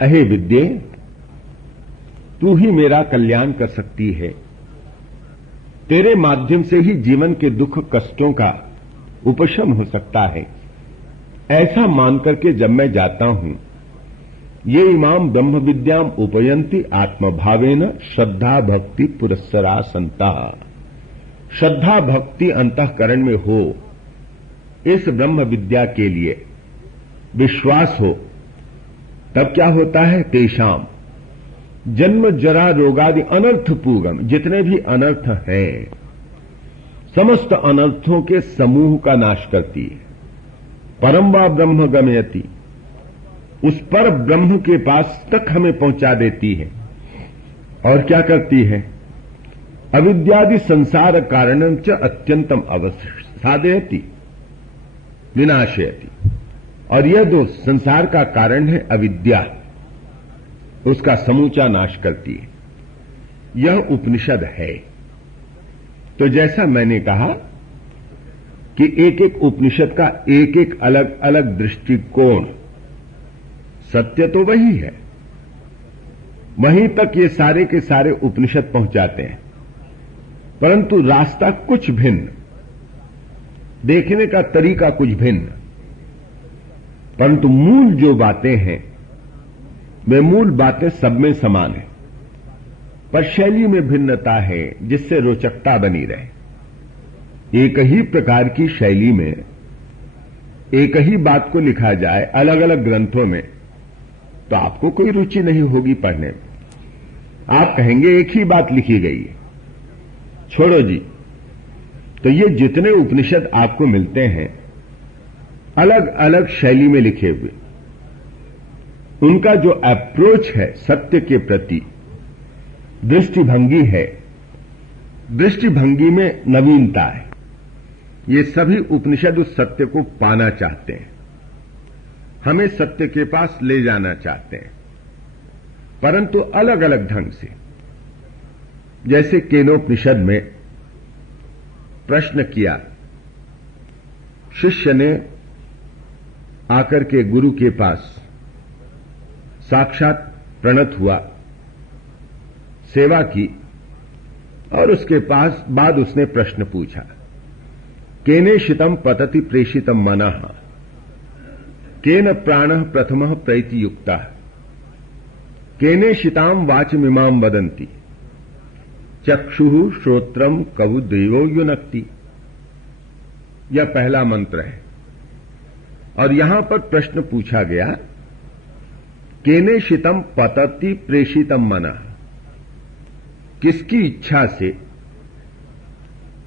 अहे विद्ये, तू ही मेरा कल्याण कर सकती है। तेरे माध्यम से ही जीवन के दुख कष्टों का उपशम हो सकता है। ऐसा मान करके जब मैं जाता हूं, ये इमाम ब्रह्म विद्याम उपयंती आत्मभावेन श्रद्धा भक्ति पुरस्सरा संता। श्रद्धा भक्ति अंतःकरण में हो, इस ब्रह्म विद्या के लिए विश्वास हो, तब क्या होता है? तेषाम जन्म जरा रोगादि अनर्थ पूगम, जितने भी अनर्थ हैं समस्त अनर्थों के समूह का नाश करती है। परम वा ब्रह्म गमयति, उस पर ब्रह्म के पास तक हमें पहुंचा देती है। और क्या करती है? अविद्यादि संसार कारणं च अत्यंतम अवसादयति विनाशयति। और यह जो संसार का कारण है अविद्या, उसका समूचा नाश करती है। यह उपनिषद है। तो जैसा मैंने कहा कि एक एक उपनिषद का एक एक अलग अलग दृष्टिकोण, सत्य तो वही है, वहीं तक ये सारे के सारे उपनिषद पहुंचाते हैं, परंतु रास्ता कुछ भिन्न, देखने का तरीका कुछ भिन्न, परंतु मूल जो बातें हैं वे मूल बातें सब में समान है, पर शैली में भिन्नता है जिससे रोचकता बनी रहे। एक ही प्रकार की शैली में एक ही बात को लिखा जाए अलग अलग ग्रंथों में, तो आपको कोई रुचि नहीं होगी पढ़ने में। आप कहेंगे एक ही बात लिखी गई है, छोड़ो जी। तो ये जितने उपनिषद आपको मिलते हैं अलग अलग शैली में लिखे हुए, उनका जो अप्रोच है सत्य के प्रति, दृष्टिभंगी है, दृष्टिभंगी में नवीनता है। ये सभी उपनिषद उस सत्य को पाना चाहते हैं, हमें सत्य के पास ले जाना चाहते हैं, परंतु अलग अलग ढंग से। जैसे केनोपनिषद में प्रश्न किया, शिष्य ने आकर के गुरु के पास साक्षात प्रणत हुआ, सेवा की, और उसके पास बाद उसने प्रश्न पूछा, केनेशितम पतति प्रेषितम मनः, केन प्राणः प्रथमः प्रैति युक्तः, केनेशिताम वाचमिमाम वदन्ति, चक्षुः श्रोत्रम कवु देवो युनक्ति। यह पहला मंत्र है। और यहां पर प्रश्न पूछा गया, केनेशितम पतति प्रेषितम मनः, किसकी इच्छा से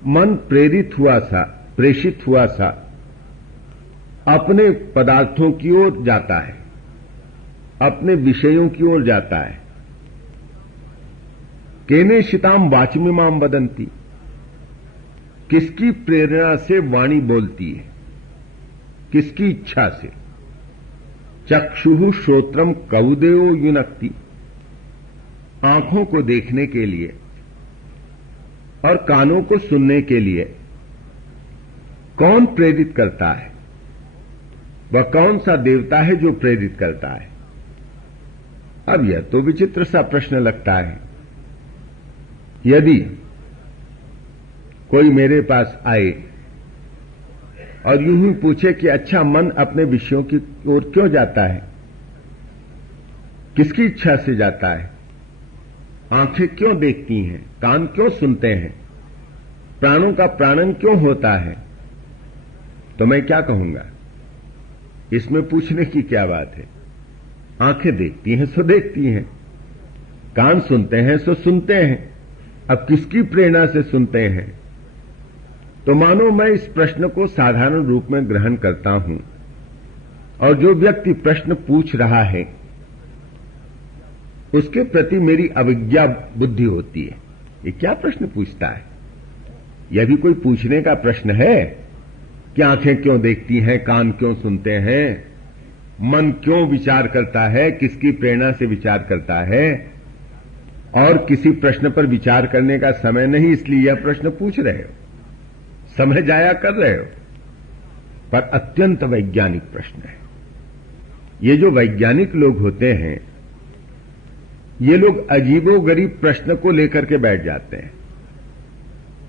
मन प्रेरित हुआ सा, प्रेषित हुआ सा अपने पदार्थों की ओर जाता है, अपने विषयों की ओर जाता है। केनेशिताम वाचमिमाम वदन्ति, किसकी प्रेरणा से वाणी बोलती है, किसकी इच्छा से? चक्षुः श्रोत्रम कवुदेवो युनक्ति, आंखों को देखने के लिए और कानों को सुनने के लिए कौन प्रेरित करता है? वह कौन सा देवता है जो प्रेरित करता है? अब यह तो विचित्र सा प्रश्न लगता है। यदि कोई मेरे पास आए और यूं ही पूछे कि अच्छा, मन अपने विषयों की ओर क्यों जाता है, किसकी इच्छा से जाता है, आंखें क्यों देखती हैं, कान क्यों सुनते हैं, प्राणों का प्राणन क्यों होता है, तो मैं क्या कहूंगा? इसमें पूछने की क्या बात है? आंखें देखती हैं सो देखती हैं, कान सुनते हैं सो सुनते हैं। अब किसकी प्रेरणा से सुनते हैं? तो मानो मैं इस प्रश्न को साधारण रूप में ग्रहण करता हूं, और जो व्यक्ति प्रश्न पूछ रहा है उसके प्रति मेरी अविज्ञा बुद्धि होती है। ये क्या प्रश्न पूछता है? यह भी कोई पूछने का प्रश्न है कि आंखें क्यों देखती हैं, कान क्यों सुनते हैं, मन क्यों विचार करता है, किसकी प्रेरणा से विचार करता है? और किसी प्रश्न पर विचार करने का समय नहीं, इसलिए यह प्रश्न पूछ रहे हो, समय जाया कर रहे हो। पर अत्यंत वैज्ञानिक प्रश्न है। ये जो वैज्ञानिक लोग होते हैं ये लोग अजीबोगरीब प्रश्न को लेकर के बैठ जाते हैं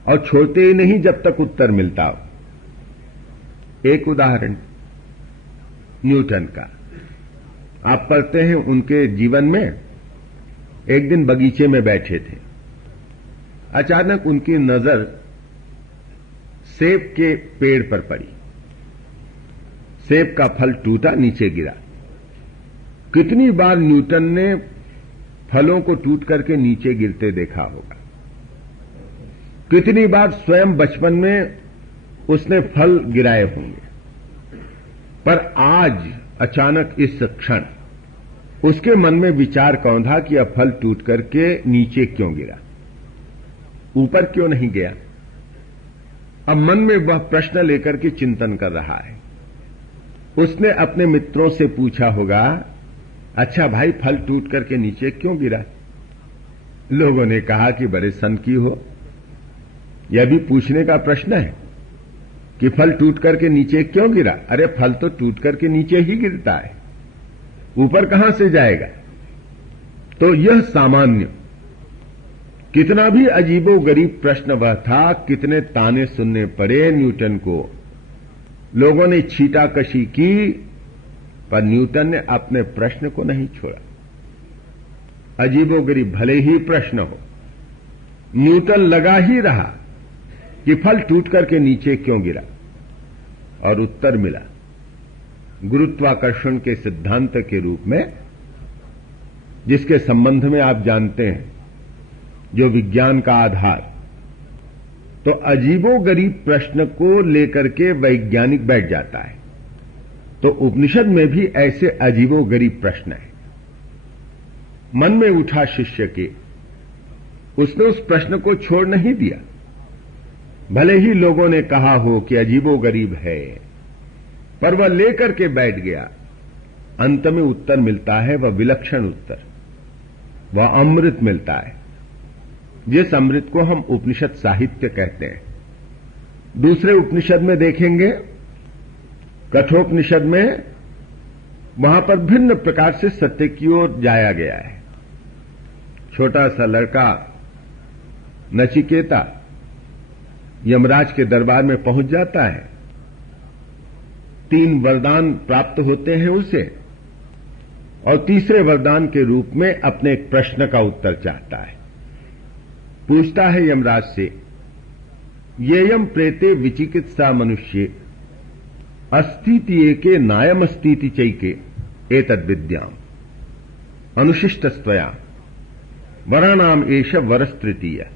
और छोड़ते ही नहीं जब तक उत्तर मिलता हो। एक उदाहरण न्यूटन का आप पढ़ते हैं। उनके जीवन में एक दिन बगीचे में बैठे थे, अचानक उनकी नजर सेब के पेड़ पर पड़ी। सेब का फल टूटा, नीचे गिरा। कितनी बार न्यूटन ने फलों को टूट करके नीचे गिरते देखा होगा, कितनी बार स्वयं बचपन में उसने फल गिराए होंगे, पर आज अचानक इस क्षण उसके मन में विचार कौन था कि यह फल टूट करके नीचे क्यों गिरा, ऊपर क्यों नहीं गया। अब मन में वह प्रश्न लेकर के चिंतन कर रहा है। उसने अपने मित्रों से पूछा होगा, अच्छा भाई फल टूट करके नीचे क्यों गिरा। लोगों ने कहा कि बड़े सन की हो, यह भी पूछने का प्रश्न है कि फल टूट करके नीचे क्यों गिरा। अरे फल तो टूट करके नीचे ही गिरता है, ऊपर कहां से जाएगा। तो यह सामान्य, कितना भी अजीबोगरीब प्रश्न वह था, कितने ताने सुनने पड़े न्यूटन को, लोगों ने छीटाकशी की, पर न्यूटन ने अपने प्रश्न को नहीं छोड़ा। अजीबोगरीब भले ही प्रश्न हो, न्यूटन लगा ही रहा कि फल टूट करके नीचे क्यों गिरा, और उत्तर मिला गुरुत्वाकर्षण के सिद्धांत के रूप में, जिसके संबंध में आप जानते हैं जो विज्ञान का आधार। तो अजीबोगरीब प्रश्न को लेकर के वैज्ञानिक बैठ जाता है। तो उपनिषद में भी ऐसे अजीबोगरीब प्रश्न है। मन में उठा शिष्य के, उसने उस प्रश्न को छोड़ नहीं दिया, भले ही लोगों ने कहा हो कि अजीबोगरीब है, पर वह लेकर के बैठ गया। अंत में उत्तर मिलता है, वह विलक्षण उत्तर, वह अमृत मिलता है, जिस अमृत को हम उपनिषद साहित्य कहते हैं। दूसरे उपनिषद में देखेंगे, कठोपनिषद में, वहां पर भिन्न प्रकार से सत्य की ओर जाया गया है। छोटा सा लड़का नचिकेता यमराज के दरबार में पहुंच जाता है, 3 वरदान प्राप्त होते हैं उसे, और तीसरे वरदान के रूप में अपने एक प्रश्न का उत्तर चाहता है। पूछता है यमराज से, येयम प्रेते विचिकित्सा मनुष्य अस्तीति एके नायम अस्तीति चैके एतद विद्याम अनुशिष्टस्त्वया वराणाम एष वरस तृतीय।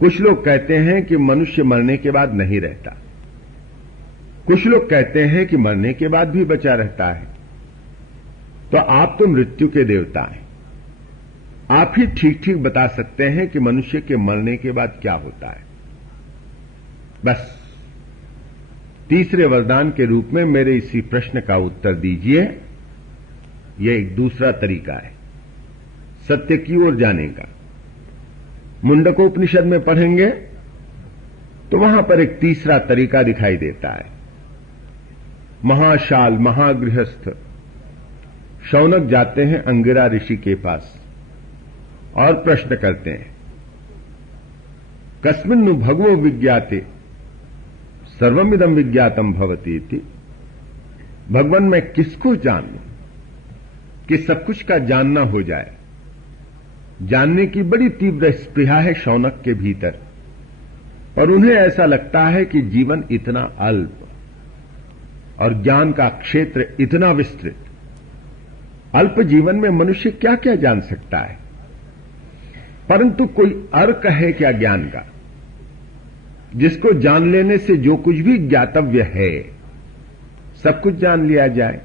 कुछ लोग कहते हैं कि मनुष्य मरने के बाद नहीं रहता, कुछ लोग कहते हैं कि मरने के बाद भी बचा रहता है। तो आप तो मृत्यु के देवता हैं, आप ही ठीक ठीक बता सकते हैं कि मनुष्य के मरने के बाद क्या होता है। बस तीसरे वरदान के रूप में मेरे इसी प्रश्न का उत्तर दीजिए। यह एक दूसरा तरीका है सत्य की ओर जाने का। मुंडकोपनिषद में पढ़ेंगे तो वहां पर एक तीसरा तरीका दिखाई देता है। महाशाल महागृहस्थ शौनक जाते हैं अंगिरा ऋषि के पास और प्रश्न करते हैं, कस्मिन्नु भगवो विज्ञाते सर्वमिदं विज्ञातम भवति इति। भगवान मैं किसको जानूं कि सब कुछ का जानना हो जाए। जानने की बड़ी तीव्र स्पृहा है शौनक के भीतर, और उन्हें ऐसा लगता है कि जीवन इतना अल्प और ज्ञान का क्षेत्र इतना विस्तृत, अल्प जीवन में मनुष्य क्या क्या जान सकता है। परंतु कोई अर्क है क्या ज्ञान का, जिसको जान लेने से जो कुछ भी ज्ञातव्य है सब कुछ जान लिया जाए।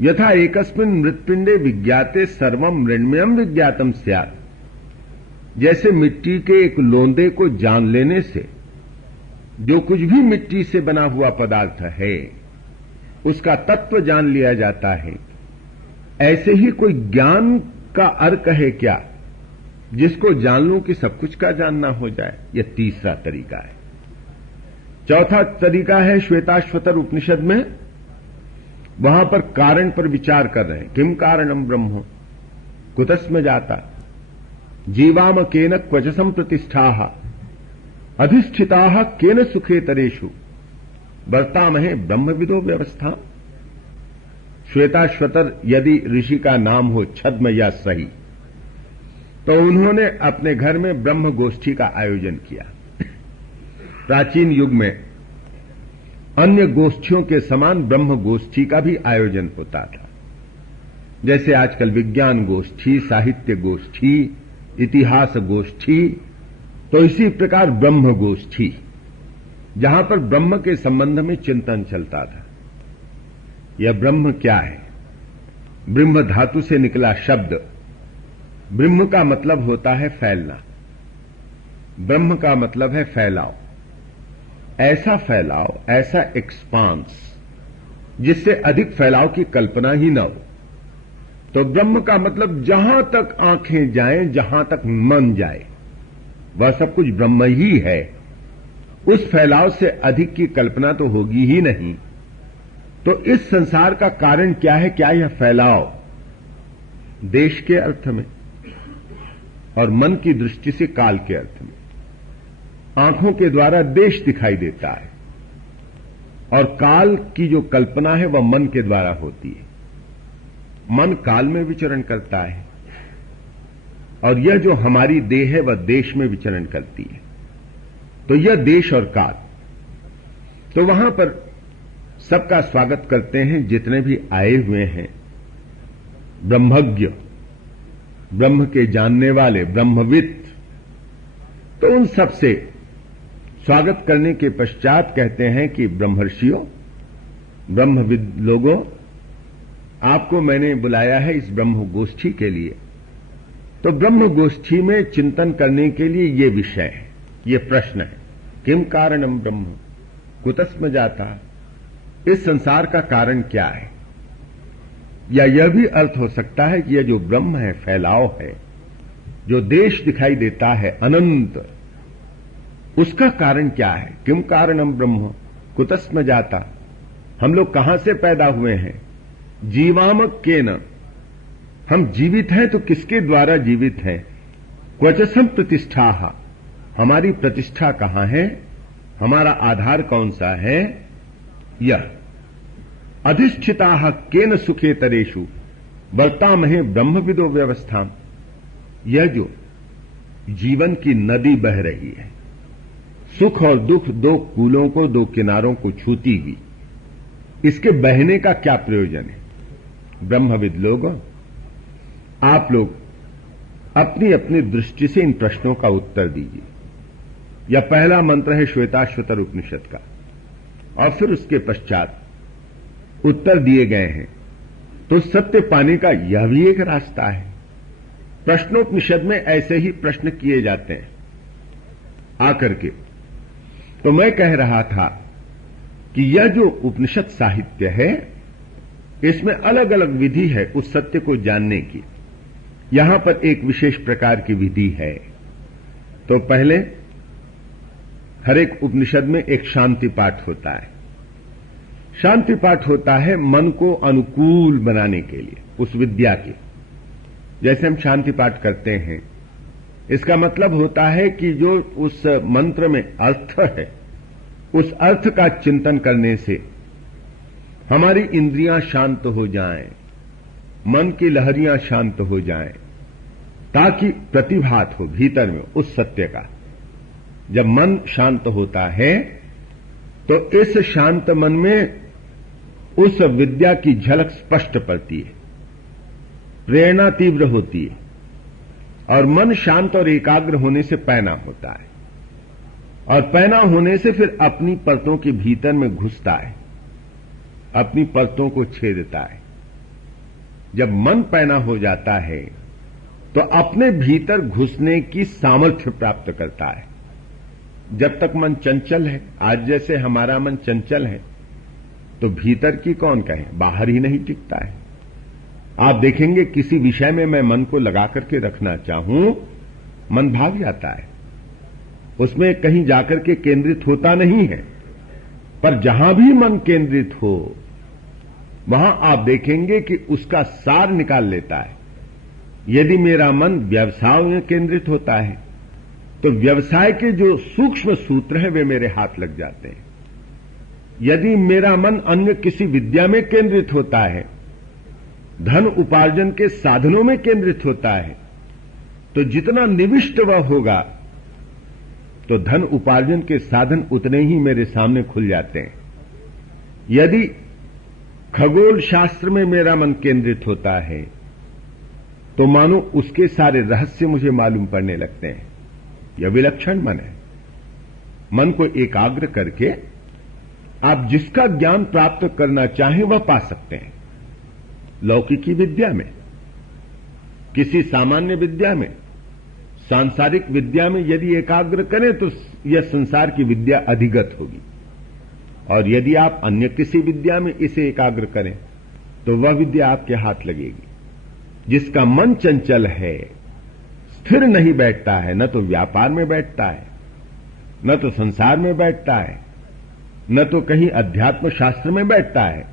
यथा एकस्मिन् मृत्पिंडे विज्ञाते सर्वम मृण्मयम विज्ञातम स्यात्। जैसे मिट्टी के एक लोंदे को जान लेने से जो कुछ भी मिट्टी से बना हुआ पदार्थ है उसका तत्व जान लिया जाता है, ऐसे ही कोई ज्ञान का अर्क है क्या जिसको जान लूं कि सब कुछ का जानना हो जाए। यह तीसरा तरीका है। चौथा तरीका है श्वेताश्वतर उपनिषद में, वहां पर कारण पर विचार कर रहे हैं। किम कारणम ब्रह्म, कुतस्म जाता जीवाम केन क्वचसम प्रतिष्ठाः अधिष्ठिताः केन सुखेतरेषु वर्तामहे ब्रह्मविदो व्यवस्था। श्वेताश्वतर यदि ऋषि का नाम हो छद्म या सही, तो उन्होंने अपने घर में ब्रह्म गोष्ठी का आयोजन किया। प्राचीन युग में अन्य गोष्ठियों के समान ब्रह्म गोष्ठी का भी आयोजन होता था। जैसे आजकल विज्ञान गोष्ठी, साहित्य गोष्ठी, इतिहास गोष्ठी, तो इसी प्रकार ब्रह्म गोष्ठी, जहां पर ब्रह्म के संबंध में चिंतन चलता था। यह ब्रह्म क्या है? ब्रह्म धातु से निकला शब्द। ब्रह्म का मतलब होता है फैलना, ब्रह्म का मतलब है फैलाव, ऐसा फैलाव, ऐसा एक्सपांस जिससे अधिक फैलाव की कल्पना ही न हो। तो ब्रह्म का मतलब जहां तक आंखें जाएं, जहां तक मन जाए, वह सब कुछ ब्रह्म ही है। उस फैलाव से अधिक की कल्पना तो होगी ही नहीं। तो इस संसार का कारण क्या है? क्या यह फैलाव देश के अर्थ में और मन की दृष्टि से काल के अर्थ में? आंखों के द्वारा देश दिखाई देता है और काल की जो कल्पना है वह मन के द्वारा होती है। मन काल में विचरण करता है और यह जो हमारी देह है वह देश में विचरण करती है। तो यह देश और काल, तो वहां पर सबका स्वागत करते हैं जितने भी आए हुए हैं ब्रह्मज्ञ, ब्रह्म के जानने वाले, ब्रह्मविद। तो उन सब से स्वागत करने के पश्चात कहते हैं कि ब्रह्मर्षियों, ब्रह्मविद लोगों, आपको मैंने बुलाया है इस ब्रह्म गोष्ठी के लिए। तो ब्रह्म गोष्ठी में चिंतन करने के लिए ये विषय है, ये प्रश्न है, किम कारणम ब्रह्म कुतस्म जाता। इस संसार का कारण क्या है? या यह भी अर्थ हो सकता है कि यह जो ब्रह्म है, फैलाव है, जो देश दिखाई देता है अनंत, उसका कारण क्या है? किम कारणम ब्रह्म कुतस्म जाता। हम लोग कहां से पैदा हुए हैं? जीवाम केन, हम जीवित हैं तो किसके द्वारा जीवित हैं? क्वचसम प्रतिष्ठा, हमारी प्रतिष्ठा कहां है? हमारा आधार कौन सा है? यह अधिष्ठिता केन सुखेतरेषु वर्तामहे ब्रह्मविदो व्यवस्था। यह जो जीवन की नदी बह रही है, सुख और दुख दो कूलों को, दो किनारों को छूती हुई, इसके बहने का क्या प्रयोजन है? ब्रह्मविद लोग, आप लोग अपनी अपनी दृष्टि से इन प्रश्नों का उत्तर दीजिए। यह पहला मंत्र है श्वेताश्वतर उपनिषद का, और फिर उसके पश्चात उत्तर दिए गए हैं। तो सत्य पाने का यह भी एक रास्ता है। प्रश्नोपनिषद में ऐसे ही प्रश्न किए जाते हैं आकर के। तो मैं कह रहा था कि यह जो उपनिषद साहित्य है, इसमें अलग अलग विधि है उस सत्य को जानने की। यहां पर एक विशेष प्रकार की विधि है। तो पहले हर एक उपनिषद में एक शांति पाठ होता है। शांति पाठ होता है मन को अनुकूल बनाने के लिए उस विद्या के। जैसे हम शांति पाठ करते हैं, इसका मतलब होता है कि जो उस मंत्र में अर्थ है, उस अर्थ का चिंतन करने से हमारी इंद्रियां शांत हो जाएं, मन की लहरियां शांत हो जाएं, ताकि प्रतिभात हो भीतर में उस सत्य का। जब मन शांत होता है तो इस शांत मन में उस विद्या की झलक स्पष्ट पड़ती है, प्रेरणा तीव्र होती है, और मन शांत और एकाग्र होने से पैना होता है, और पैना होने से फिर अपनी परतों के भीतर में घुसता है, अपनी परतों को छेदता है। जब मन पैना हो जाता है तो अपने भीतर घुसने की सामर्थ्य प्राप्त करता है। जब तक मन चंचल है, आज जैसे हमारा मन चंचल है, तो भीतर की कौन कहे, बाहर ही नहीं टिकता है। आप देखेंगे किसी विषय में मैं मन को लगा करके रखना चाहूं, मन भाग जाता है, उसमें कहीं जाकर के केंद्रित होता नहीं है। पर जहां भी मन केंद्रित हो, वहां आप देखेंगे कि उसका सार निकाल लेता है, यदि मेरा मन व्यवसाय में केंद्रित होता है तो व्यवसाय के जो सूक्ष्म सूत्र हैं वे मेरे हाथ लग जाते हैं। यदि मेरा मन अन्य किसी विद्या में केंद्रित होता है, धन उपार्जन के साधनों में केंद्रित होता है, तो जितना निविष्ट वह होगा तो धन उपार्जन के साधन उतने ही मेरे सामने खुल जाते हैं। यदि खगोल शास्त्र में मेरा मन केंद्रित होता है तो मानो उसके सारे रहस्य मुझे मालूम पड़ने लगते हैं। यह विलक्षण मन है। मन को एकाग्र करके आप जिसका ज्ञान प्राप्त करना चाहें वह पा सकते हैं। लौकिकी विद्या में, किसी सामान्य विद्या में, सांसारिक विद्या में यदि एकाग्र करें तो यह संसार की विद्या अधिगत होगी, और यदि आप अन्य किसी विद्या में इसे एकाग्र करें तो वह विद्या आपके हाथ लगेगी। जिसका मन चंचल है, स्थिर नहीं बैठता है, न तो व्यापार में बैठता है, न तो संसार में बैठता है, न तो कहीं अध्यात्म शास्त्र में बैठता है,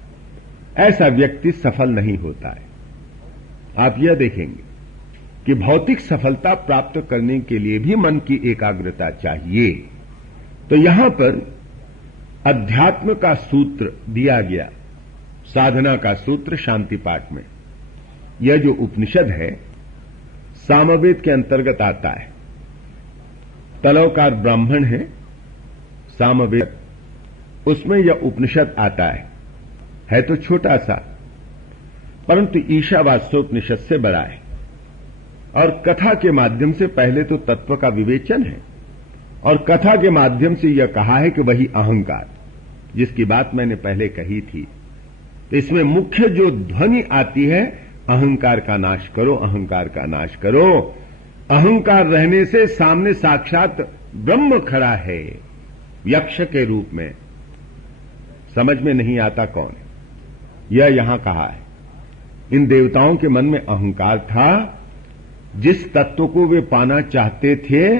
ऐसा व्यक्ति सफल नहीं होता है। आप यह देखेंगे कि भौतिक सफलता प्राप्त करने के लिए भी मन की एकाग्रता चाहिए। तो यहां पर अध्यात्म का सूत्र दिया गया, साधना का सूत्र शांति पाठ में। यह जो उपनिषद है सामवेद के अंतर्गत आता है। तलवकार ब्राह्मण है सामवेद, उसमें यह उपनिषद आता है तो छोटा सा, परंतु ईशावास्योपनिषद से बड़ा है। और कथा के माध्यम से पहले तो तत्व का विवेचन है, और कथा के माध्यम से यह कहा है कि वही अहंकार, जिसकी बात मैंने पहले कही थी। तो इसमें मुख्य जो ध्वनि आती है, अहंकार का नाश करो, अहंकार का नाश करो। अहंकार रहने से सामने साक्षात ब्रह्म खड़ा है यक्ष के रूप में। समझ में नहीं आता कौन है, यह यहां कहा है। इन देवताओं के मन में अहंकार था। जिस तत्व को वे पाना चाहते थे,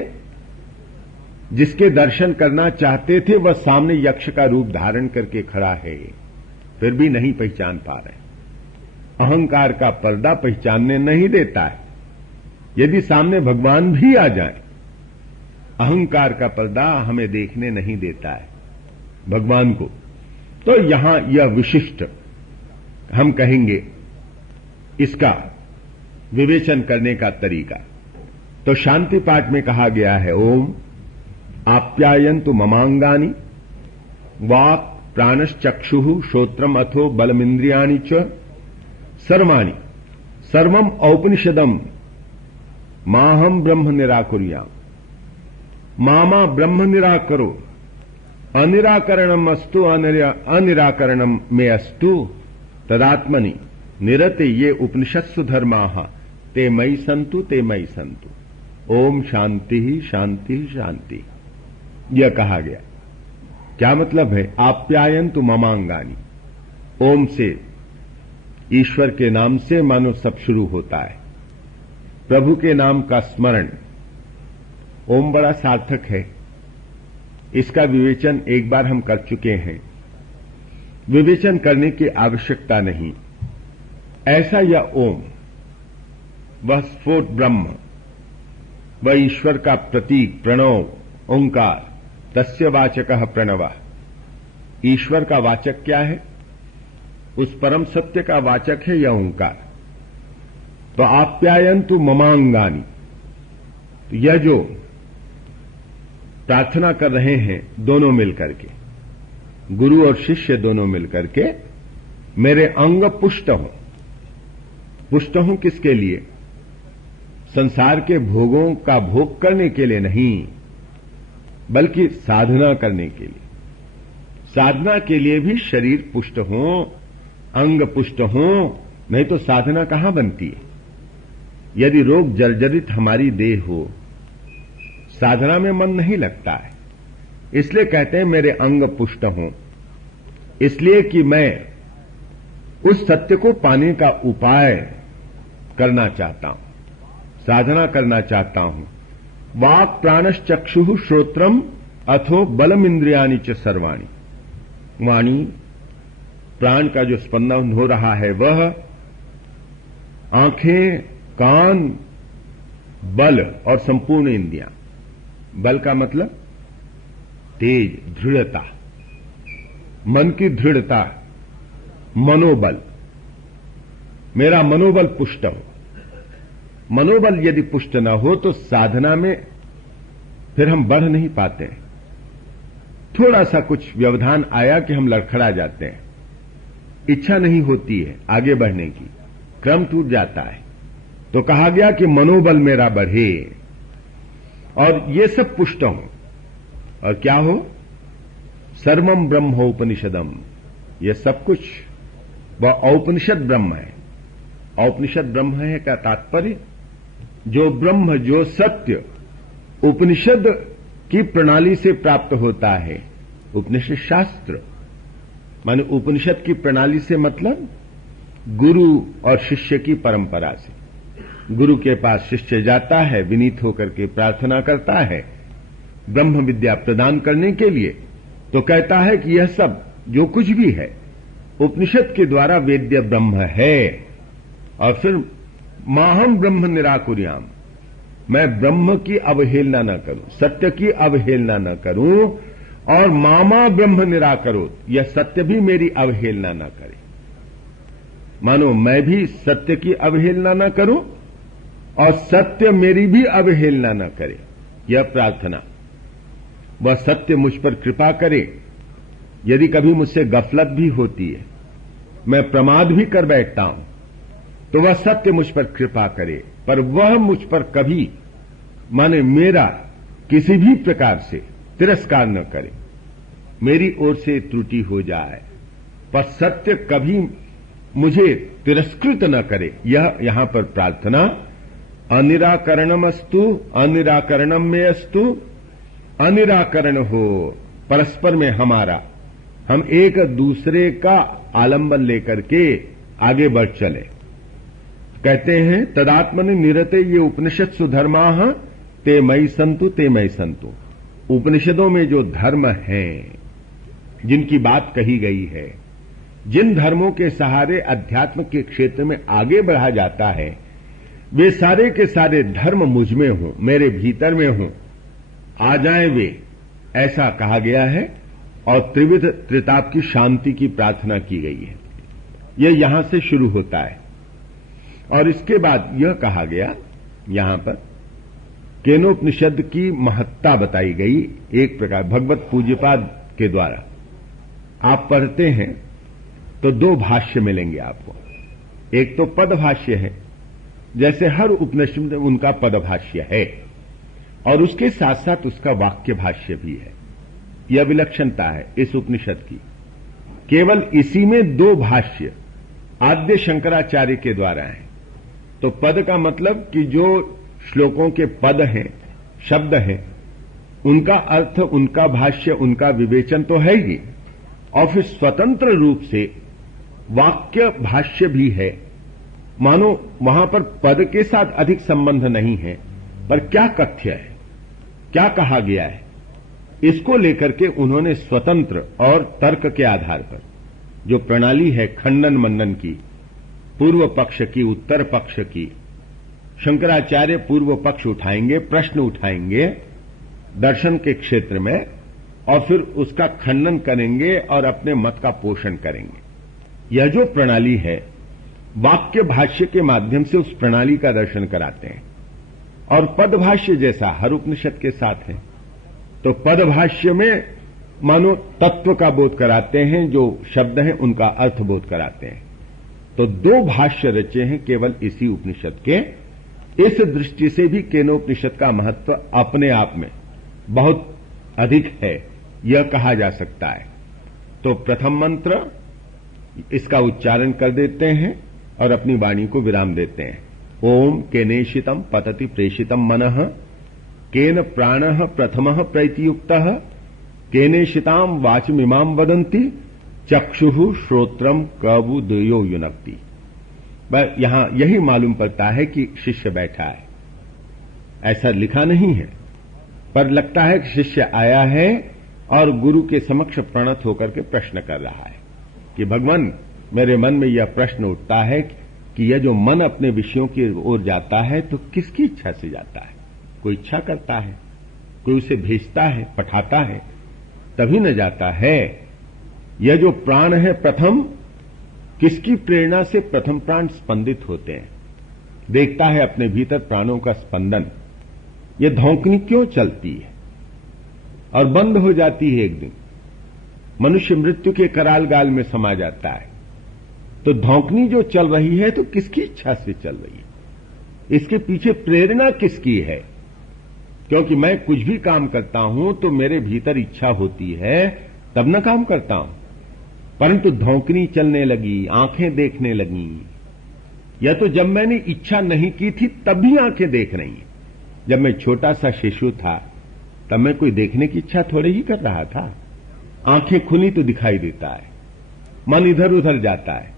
जिसके दर्शन करना चाहते थे, वह सामने यक्ष का रूप धारण करके खड़ा है, फिर भी नहीं पहचान पा रहे। अहंकार का पर्दा पहचानने नहीं देता है। यदि सामने भगवान भी आ जाए, अहंकार का पर्दा हमें देखने नहीं देता है भगवान को। तो यहां यह विशिष्ट हम कहेंगे इसका विवेचन करने का तरीका। तो शांति पाठ में कहा गया है, ओम आप्यायन्तु ममांगानि वाक् प्राणश्चक्षुः श्रोत्रम अथो बलमिन्द्रियाणि च सर्वाणि सर्वम औपनिषदम माहम ब्रह्म निराकुर्याम। मामा ब्रह्म निराकरो अनिराकरणम अस्तु अनिराकरणम में अस्तु तदात्मनि निरते ये उपनिषत्सु धर्माः ते मयि सन्तु ते मयि सन्तु। ओम शांति ही शांति शांति। यह कहा गया। क्या मतलब है? आप्यायन्तु ममांगानि। ओम से, ईश्वर के नाम से मानो सब शुरू होता है। प्रभु के नाम का स्मरण, ओम बड़ा सार्थक है। इसका विवेचन एक बार हम कर चुके हैं, विवेचन करने की आवश्यकता नहीं। ऐसा यह ओम, वह स्फोट ब्रह्म, वह ईश्वर का प्रतीक प्रणव ओंकार, तस्य वाचकः प्रणवः। ईश्वर का वाचक क्या है? उस परम सत्य का वाचक है यह ओंकार। तो आप्यायन्तु ममांगानि, तो यह जो प्रार्थना कर रहे हैं दोनों मिलकर के, गुरु और शिष्य दोनों मिलकर के, मेरे अंग पुष्ट हों। पुष्ट हों किसके लिए? संसार के भोगों का भोग करने के लिए नहीं, बल्कि साधना करने के लिए। साधना के लिए भी शरीर पुष्ट हो, अंग पुष्ट हो, नहीं तो साधना कहां बनती है। यदि रोग जर्जरित हमारी देह हो, साधना में मन नहीं लगता है। इसलिए कहते हैं मेरे अंग पुष्ट हों, इसलिए कि मैं उस सत्य को पाने का उपाय करना चाहता हूं, साधना करना चाहता हूं। वाक् प्राणश्चक्षुः श्रोत्रम अथो बलमिन्द्रियाणि च सर्वाणि। वाणी, प्राण का जो स्पंदन हो रहा है वह, आंखें कान, बल और संपूर्ण इंद्रियां। बल का मतलब तेज, दृढ़ता, मन की दृढ़ता, मनोबल। मेरा मनोबल पुष्ट हो। मनोबल यदि पुष्ट न हो तो साधना में फिर हम बढ़ नहीं पाते हैं। थोड़ा सा कुछ व्यवधान आया कि हम लड़खड़ा जाते हैं, इच्छा नहीं होती है आगे बढ़ने की, क्रम टूट जाता है। तो कहा गया कि मनोबल मेरा बढ़े और ये सब पुष्ट हो। और क्या हो? सर्वम ब्रह्मोपनिषदम। ये सब कुछ वह औपनिषद ब्रह्म है। औपनिषद ब्रह्म है का तात्पर्य जो ब्रह्म, जो सत्य उपनिषद की प्रणाली से प्राप्त होता है। उपनिषद शास्त्र माने उपनिषद की प्रणाली से मतलब गुरु और शिष्य की परंपरा से। गुरु के पास शिष्य जाता है, विनीत होकर के प्रार्थना करता है ब्रह्म विद्या प्रदान करने के लिए, तो कहता है कि यह सब जो कुछ भी है उपनिषद के द्वारा वेद्य ब्रह्म है। और फिर माहम ब्रह्म निराकुर्याम, मैं ब्रह्म की अवहेलना न करूं, सत्य की अवहेलना न करूं, और मामा ब्रह्म निराकरो, यह सत्य भी मेरी अवहेलना न करे। मानो मैं भी सत्य की अवहेलना न करूं और सत्य मेरी भी अवहेलना न करे। यह प्रार्थना, वह सत्य मुझ पर कृपा करे। यदि कभी मुझसे गफलत भी होती है, मैं प्रमाद भी कर बैठता हूं, तो वह सत्य मुझ पर कृपा करे, पर वह मुझ पर कभी माने मेरा किसी भी प्रकार से तिरस्कार न करे, मेरी ओर से त्रुटि हो जाए, पर सत्य कभी मुझे तिरस्कृत न करे। यह यहां पर प्रार्थना अनिराकरणम अस्तु, अनिराकरणम में अस्तु, अनिराकरण हो परस्पर में हमारा, हम एक दूसरे का आलंबन लेकर के आगे बढ़ चले। कहते हैं तदात्मनि निरते ये उपनिषद सुधर्मा ते मई संतु, ते मई संतु। उपनिषदों में जो धर्म हैं, जिनकी बात कही गई है, जिन धर्मों के सहारे अध्यात्म के क्षेत्र में आगे बढ़ा जाता है, वे सारे के सारे धर्म मुझ में हों, मेरे भीतर में हों, आ जाएं वे, ऐसा कहा गया है। और त्रिविध त्रिताप की शांति की प्रार्थना की गई है। यह यहां से शुरू होता है। और इसके बाद यह कहा गया यहां पर केनोपनिषद की महत्ता बताई गई, एक प्रकार भगवत पूज्यपाद के द्वारा। आप पढ़ते हैं तो दो भाष्य मिलेंगे आपको। एक तो पदभाष्य है, जैसे हर उपनिषद में उनका पदभाष्य है, और उसके साथ साथ उसका वाक्य भाष्य भी है। यह विलक्षणता है इस उपनिषद की। केवल इसी में दो भाष्य आद्य शंकराचार्य के द्वारा है। तो पद का मतलब कि जो श्लोकों के पद हैं, शब्द हैं, उनका अर्थ, उनका भाष्य, उनका विवेचन तो है ही, और फिर स्वतंत्र रूप से वाक्य भाष्य भी है। मानो वहां पर पद के साथ अधिक संबंध नहीं है, पर क्या कथ्य है, क्या कहा गया है, इसको लेकर के उन्होंने स्वतंत्र और तर्क के आधार पर जो प्रणाली है खंडन मंडन की, पूर्व पक्ष की, उत्तर पक्ष की, शंकराचार्य पूर्व पक्ष उठाएंगे, प्रश्न उठाएंगे दर्शन के क्षेत्र में, और फिर उसका खंडन करेंगे और अपने मत का पोषण करेंगे। यह जो प्रणाली है वाक्य भाष्य के माध्यम से उस प्रणाली का दर्शन कराते हैं। और पदभाष्य जैसा हर उपनिषद के साथ है, तो पदभाष्य में मानो तत्व का बोध कराते हैं, जो शब्द हैं उनका अर्थ बोध कराते हैं। तो दो भाष्य रचे हैं केवल इसी उपनिषद के। इस दृष्टि से भी केनोपनिषद का महत्व अपने आप में बहुत अधिक है, यह कहा जा सकता है। तो प्रथम मंत्र इसका उच्चारण कर देते हैं और अपनी वाणी को विराम देते हैं। ओम केनेशितम पतति प्रेषितम मनः, केन प्राणः प्रथमः प्रैतियुक्तः, केनेशिताम वाचमिमाम वदन्ति, चक्षुः श्रोत्रम कबुदयो युनक्ति। बस यहां यही मालूम पड़ता है कि शिष्य बैठा है, ऐसा लिखा नहीं है, पर लगता है कि शिष्य आया है और गुरु के समक्ष प्रणत होकर के प्रश्न कर रहा है कि भगवान, मेरे मन में यह प्रश्न उठता है कि यह जो मन अपने विषयों की ओर जाता है तो किसकी इच्छा से जाता है? कोई इच्छा करता है, कोई उसे भेजता है, पठाता है, तभी न जाता है। यह जो प्राण है प्रथम, किसकी प्रेरणा से प्रथम प्राण स्पंदित होते हैं? देखता है अपने भीतर प्राणों का स्पंदन। यह धौंकनी क्यों चलती है और बंद हो जाती है एक दिन? मनुष्य मृत्यु के कराल गाल में समा जाता है। तो धौंकनी जो चल रही है तो किसकी इच्छा से चल रही है? इसके पीछे प्रेरणा किसकी है? क्योंकि मैं कुछ भी काम करता हूं तो मेरे भीतर इच्छा होती है, तब न काम करता हूं। परंतु धौंकनी चलने लगी, आंखें देखने लगी, या तो जब मैंने इच्छा नहीं की थी तब भी आंखें देख रही हैं। जब मैं छोटा सा शिशु था तब मैं कोई देखने की इच्छा थोड़े ही कर रहा था। आंखें खुली तो दिखाई देता है, मन इधर उधर जाता है।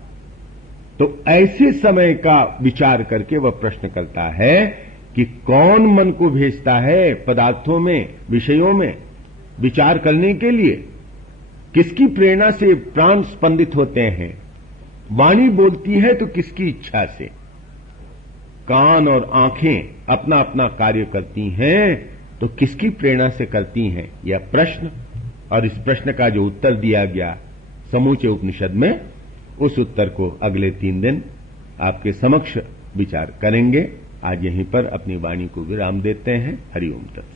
तो ऐसे समय का विचार करके वह प्रश्न करता है कि कौन मन को भेजता है पदार्थों में, विषयों में विचार करने के लिए? किसकी प्रेरणा से प्राण स्पंदित होते हैं? वाणी बोलती है तो किसकी इच्छा से? कान और आंखें अपना अपना कार्य करती हैं तो किसकी प्रेरणा से करती हैं? यह प्रश्न, और इस प्रश्न का जो उत्तर दिया गया समूचे उपनिषद में, उस उत्तर को अगले 3 दिन आपके समक्ष विचार करेंगे। आज यहीं पर अपनी वाणी को विराम देते हैं। हरि ओम तत्सत।